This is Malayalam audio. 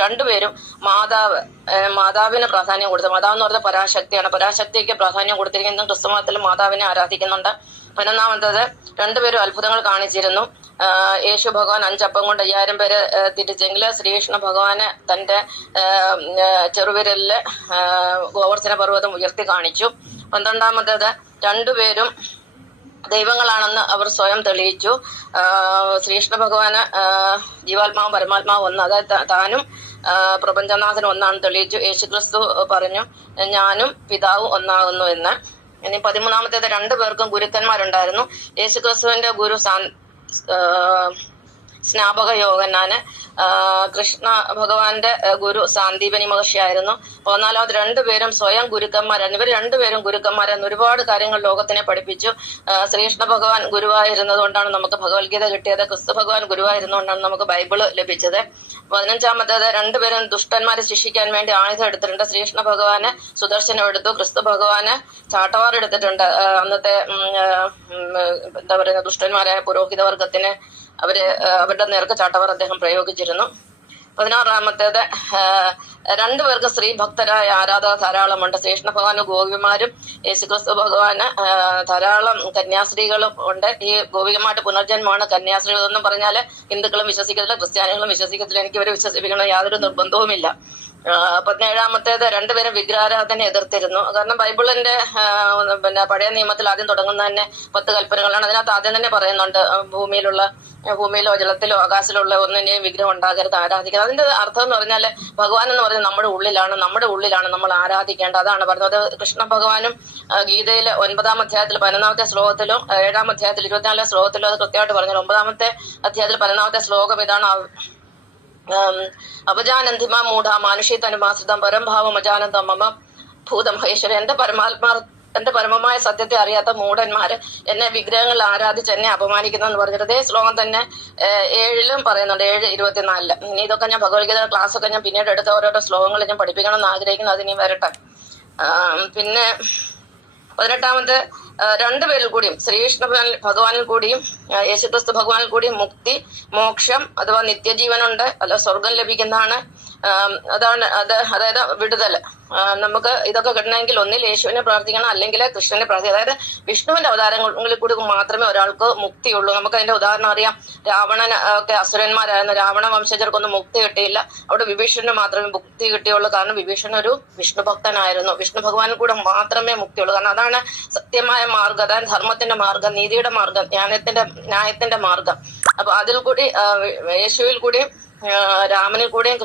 രണ്ടുപേരും മാതാവിന് പ്രാധാന്യം കൊടുത്തു. മാതാവ് എന്ന് പറഞ്ഞാൽ പരാശക്തിയാണ്. പരാശക്തിക്ക് പ്രാധാന്യം കൊടുത്തിരിക്കുന്ന ക്രിസ്തുമതത്തിൽ മാതാവിനെ ആരാധിക്കുന്നുണ്ട്. 11-ാമത്തേത്, രണ്ടുപേരും അത്ഭുതങ്ങൾ കാണിച്ചിരുന്നു. യേശു ഭഗവാൻ 5 അപ്പം കൊണ്ട് 5000 പേര് തിരിച്ചെങ്കിൽ ശ്രീകൃഷ്ണ ഭഗവാന് തന്റെ ചെറുവിരലില് ഗോവർദ്ധന പർവ്വതം ഉയർത്തി കാണിച്ചു. 12-ാമത്തേത്, രണ്ടുപേരും ദൈവങ്ങളാണെന്ന് അവർ സ്വയം തെളിയിച്ചു. ശ്രീകൃഷ്ണ ഭഗവാന് ജീവാത്മാവും പരമാത്മാവും ഒന്ന്, അതായത് താനും പ്രപഞ്ചനാഥനും ഒന്നാണെന്ന് തെളിയിച്ചു. യേശുക്രിസ്തു പറഞ്ഞു, ഞാനും പിതാവും ഒന്നാകുന്നു എന്ന്. ഇനി 13-ാമത്തേത്, 2 പേർക്കും ഗുരുക്കന്മാരുണ്ടായിരുന്നു. യേശുക്രിസ്തുവിന്റെ ഗുരു സ്നാപക യോഹന്നാന്, കൃഷ്ണ ഭഗവാന്റെ ഗുരു സാന്ദീപനി മഹർഷിയായിരുന്നു. 14-ാമത്, 2 പേരും സ്വയം ഗുരുക്കന്മാരായിരുന്നു. ഇവർ 2 പേരും ഗുരുക്കന്മാരായിരുന്നു. ഒരുപാട് കാര്യങ്ങൾ ലോകത്തിനെ പഠിപ്പിച്ചു. ശ്രീകൃഷ്ണ ഭഗവാൻ ഗുരുവായിരുന്നത് കൊണ്ടാണ് നമുക്ക് ഭഗവത്ഗീത കിട്ടിയത്. ക്രിസ്തു ഭഗവാൻ ഗുരുവായിരുന്നുകൊണ്ടാണ് നമുക്ക് ബൈബിള് ലഭിച്ചത്. 15-ാമത്തേത്, 2 പേരും ദുഷ്ടന്മാരെ ശിക്ഷിക്കാൻ വേണ്ടി ആയുധം എടുത്തിട്ടുണ്ട്. ശ്രീകൃഷ്ണ ഭഗവാന് സുദർശനം എടുത്തു, ക്രിസ്തു ഭഗവാന് ചാട്ടവാർ എടുത്തിട്ടുണ്ട്. അന്നത്തെ എന്താ പറയുക, ദുഷ്ടന്മാരായ പുരോഹിത വർഗത്തിന് അവരുടെ നേർക്ക് ചാട്ടവാർ അദ്ദേഹം പ്രയോഗിച്ചിരുന്നു. 16-ാമത്തേത്, 2 പേർക്ക് സ്ത്രീ ഭക്തരായ ആരാധക ധാരാളമുണ്ട്. ശ്രീകൃഷ്ണ ഭഗവാന് ഗോപിമാരും യേശുക്രിസ്തു ഭഗവാന് ധാരാളം കന്യാസ്ത്രീകളും ഉണ്ട്. ഈ ഗോപികമായിട്ട് പുനർജന്മമാണ് കന്യാസ്ത്രീകൾ എന്ന് പറഞ്ഞാല് ഹിന്ദുക്കളും വിശ്വസിക്കത്തില്ല, ക്രിസ്ത്യാനികളും വിശ്വസിക്കത്തില്ല. എനിക്ക് ഇവരെ വിശ്വസിപ്പിക്കണം യാതൊരു നിർബന്ധവുമില്ല. 17-ാമത്തേത്, 2 പേരും വിഗ്രഹാരാധന എതിർത്തിരുന്നു. കാരണം ബൈബിളിന്റെ പഴയ നിയമത്തിൽ ആദ്യം തുടങ്ങുന്ന തന്നെ 10 കൽപ്പനകളാണ്. അതിനകത്ത് ആദ്യം തന്നെ പറയുന്നുണ്ട്, ഭൂമിയിലോ ജലത്തിലോ ആകാശത്തിലുള്ള ഒന്നിന്റെയും വിഗ്രഹം ഉണ്ടാകരുത്, ആരാധിക്കുന്നത്. അതിന്റെ അർത്ഥം എന്ന് പറഞ്ഞാല് ഭഗവാൻ എന്ന് പറയുന്നത് നമ്മുടെ ഉള്ളിലാണ് നമ്മൾ ആരാധിക്കേണ്ടത്. അതാണ് പറഞ്ഞത്. കൃഷ്ണ ഭഗവാനും ഗീതയിലെ 9-ാം അധ്യായത്തിൽ 11-ാമത്തെ ശ്ലോകത്തിലും 7-ാം അധ്യായത്തിൽ 24-ാം ശ്ലോകത്തിലും അത് കൃത്യമായിട്ട് പറഞ്ഞു. 9-ാമത്തെ അധ്യായത്തിൽ 11-ാമത്തെ ശ്ലോകം ഇതാണ്: അപജാനന്തിമാ മൂഢ മാനുഷി തനുമാശ്രിതം പരംഭാവം അജാനന്ദം മമ ഭൂതം ഹൈശ്വര്യ. എന്റെ പരമമായ സത്യത്തെ അറിയാത്ത മൂഢന്മാര് എന്നെ വിഗ്രഹങ്ങളിൽ ആരാധിച്ച് എന്നെ അപമാനിക്കുന്നു എന്ന് പറഞ്ഞിട്ട് അതേ ശ്ലോകം തന്നെ 7-ലും പറയുന്നുണ്ട്, 7:24. ഇനി ഇതൊക്കെ ഞാൻ ഭഗവത്ഗീത ക്ലാസ് ഒക്കെ ഞാൻ പിന്നീട് എടുത്ത ഓരോരോ ശ്ലോകങ്ങൾ ഞാൻ പഠിപ്പിക്കണം എന്ന് ആഗ്രഹിക്കുന്നു. അതിനി വരട്ടെ. പിന്നെ 18-ാമത്, 2 പേരിൽ കൂടിയും ശ്രീകൃഷ്ണ ഭഗവാനിൽ കൂടിയും യേശുക്രിസ്തു ഭഗവാനിൽ കൂടിയും മുക്തി, മോക്ഷം അഥവാ നിത്യജീവനുണ്ട്, അല്ല സ്വർഗം ലഭിക്കുന്നതാണ്. അതായത് വിടുതൽ. നമുക്ക് ഇതൊക്കെ കിട്ടണമെങ്കിൽ ഒന്നിൽ യേശുവിനെ പ്രാർത്ഥിക്കണം, അല്ലെങ്കിൽ കൃഷ്ണനെ പ്രാർത്ഥിക്കണം. അതായത് വിഷ്ണുവിന്റെ അവതാരങ്ങളിൽ കൂടി മാത്രമേ ഒരാൾക്ക് മുക്തിയുള്ളൂ. നമുക്ക് അതിന്റെ ഉദാഹരണം അറിയാം. രാവണൻ ഒക്കെ അസുരന്മാരായിരുന്നു. രാവണ വംശജർക്കൊന്നും മുക്തി കിട്ടിയില്ല. അവിടെ വിഭീഷണന് മാത്രമേ മുക്തി കിട്ടിയുള്ളൂ. കാരണം വിഭീഷണൻ ഒരു വിഷ്ണു ഭക്തനായിരുന്നു. വിഷ്ണു ഭഗവാനിൽ കൂടെ മാത്രമേ മുക്തിയുള്ളൂ. കാരണം അതാണ് സത്യമായ മാർഗം, അതാണ് ധർമ്മത്തിന്റെ മാർഗം, നീതിയുടെ മാർഗം, ന്യായത്തിന്റെ മാർഗം. അപ്പൊ അതിൽ കൂടി യേശുവിൽ കൂടിയും രാമനിൽ കൂടെയും